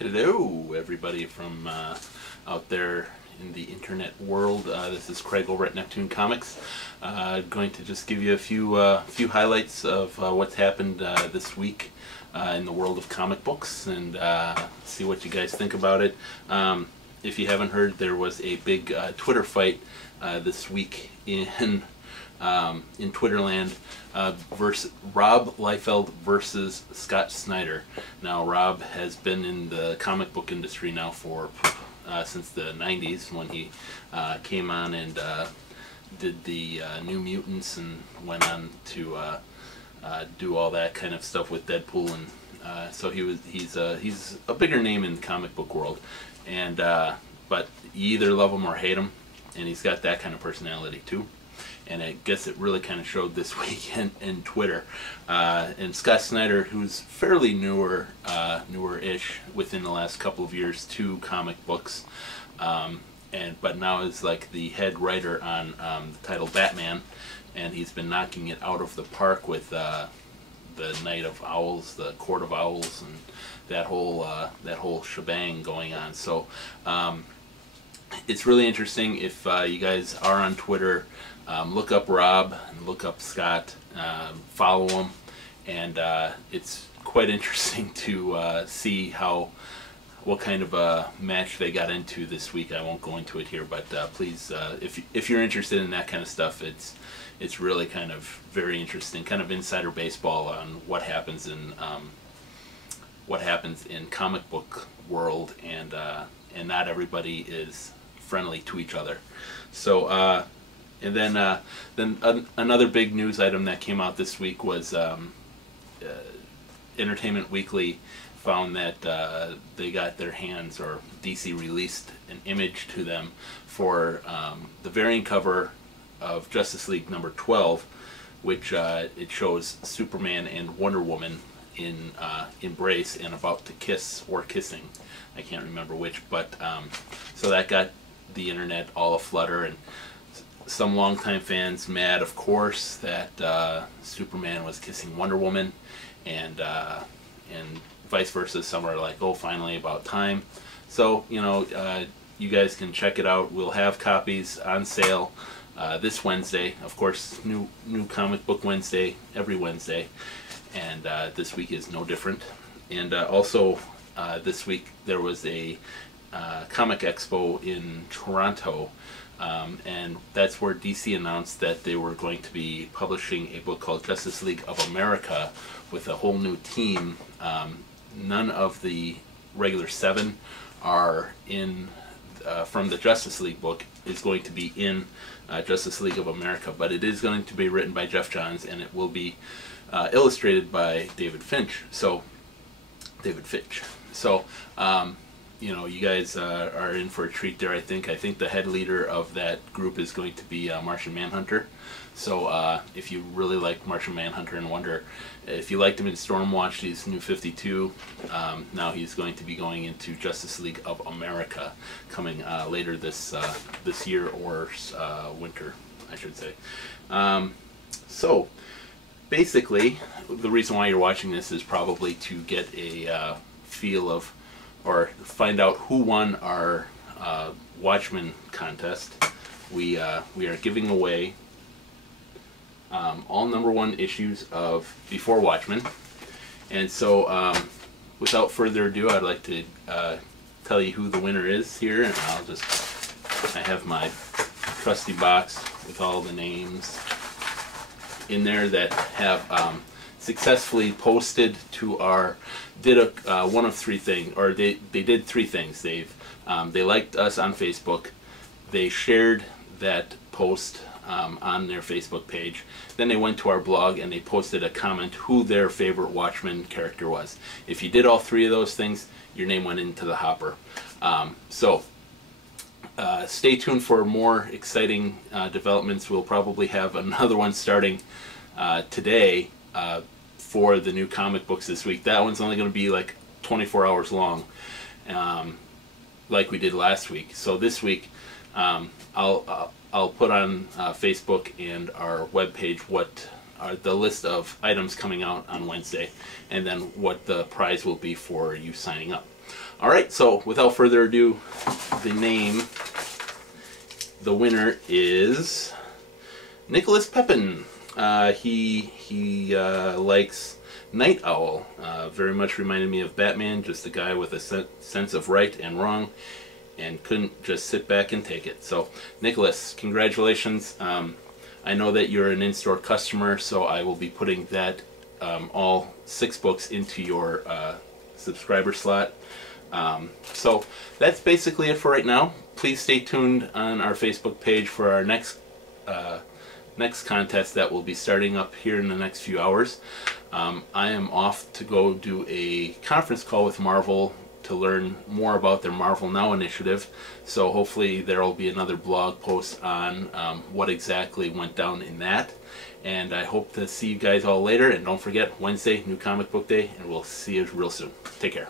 Hello, everybody from out there in the internet world. This is Craig over at Neptune Comics. Going to just give you a few highlights of what's happened this week in the world of comic books, and see what you guys think about it. If you haven't heard, there was a big Twitter fight this week in Twitterland, versus Rob Liefeld versus Scott Snyder. Now, Rob has been in the comic book industry now for since the 90s, when he came on and did the New Mutants and went on to do all that kind of stuff with Deadpool, and so he's a bigger name in the comic book world, and but you either love him or hate him, and he's got that kind of personality too. And I guess it really kind of showed this week in Twitter. And Scott Snyder, who's fairly newer-ish within the last couple of years to comic books, but now is like the head writer on the title Batman, and he's been knocking it out of the park with the Night of Owls, the Court of Owls, and that whole shebang going on. So it's really interesting. If you guys are on Twitter, look up Rob and look up Scott, follow them, and it's quite interesting to see what kind of a match they got into this week. I won't go into it here, but please, if you're interested in that kind of stuff, it's really kind of very interesting, kind of insider baseball on what happens in comic book world, and not everybody is friendly to each other. So and then another big news item that came out this week was Entertainment Weekly found that they got their hands, or DC released an image to them for the variant cover of Justice League number 12, which it shows Superman and Wonder Woman in embrace and about to kiss, or kissing. I can't remember which, but so that got the internet all aflutter, and some longtime fans mad, of course, that Superman was kissing Wonder Woman, and vice versa. Some are like, oh, finally, about time. So, you guys can check it out. We'll have copies on sale this Wednesday. Of course, new Comic Book Wednesday every Wednesday, and this week is no different. And also, this week there was a Comic Expo in Toronto, and that's where DC announced that they were going to be publishing a book called Justice League of America with a whole new team. None of the regular 7 are in from the Justice League book is going to be in Justice League of America, but it is going to be written by Jeff Johns, and it will be illustrated by David Finch. So you guys are in for a treat there. I think the head leader of that group is going to be Martian Manhunter. So if you really like Martian Manhunter and wonder if you liked him in Stormwatch, he's New 52. Now he's going to be going into Justice League of America, coming later this year, or winter, I should say. So basically, the reason why you're watching this is probably to get a feel of, or find out who won our Watchmen contest. We are giving away all #1 issues of Before Watchmen, and so without further ado, I'd like to tell you who the winner is here, and I have my trusty box with all the names in there that have successfully posted to our, one of 3 things, or they did 3 things. They liked us on Facebook, they shared that post on their Facebook page, then they went to our blog and they posted a comment who their favorite Watchmen character was. If you did all 3 of those things, your name went into the hopper. So stay tuned for more exciting developments. We'll probably have another one starting today for the new comic books this week. That one's only going to be like 24 hours long, like we did last week. So this week, I'll put on Facebook and our webpage what the list of items coming out on Wednesday, and then what the prize will be for you signing up. Alright, so without further ado, the winner is Nicholas Pepin. He likes Night Owl. Very much reminded me of Batman, just a guy with a sense of right and wrong, and couldn't just sit back and take it. So, Nicholas, congratulations. I know that you're an in-store customer, so I will be putting that all 6 books into your subscriber slot. So that's basically it for right now. Please stay tuned on our Facebook page for our next contest that will be starting up here in the next few hours. I am off to go do a conference call with Marvel to learn more about their Marvel Now initiative, so hopefully there will be another blog post on what exactly went down in that, and I hope to see you guys all later. And don't forget, Wednesday, New Comic Book Day, and we'll see you real soon. Take care.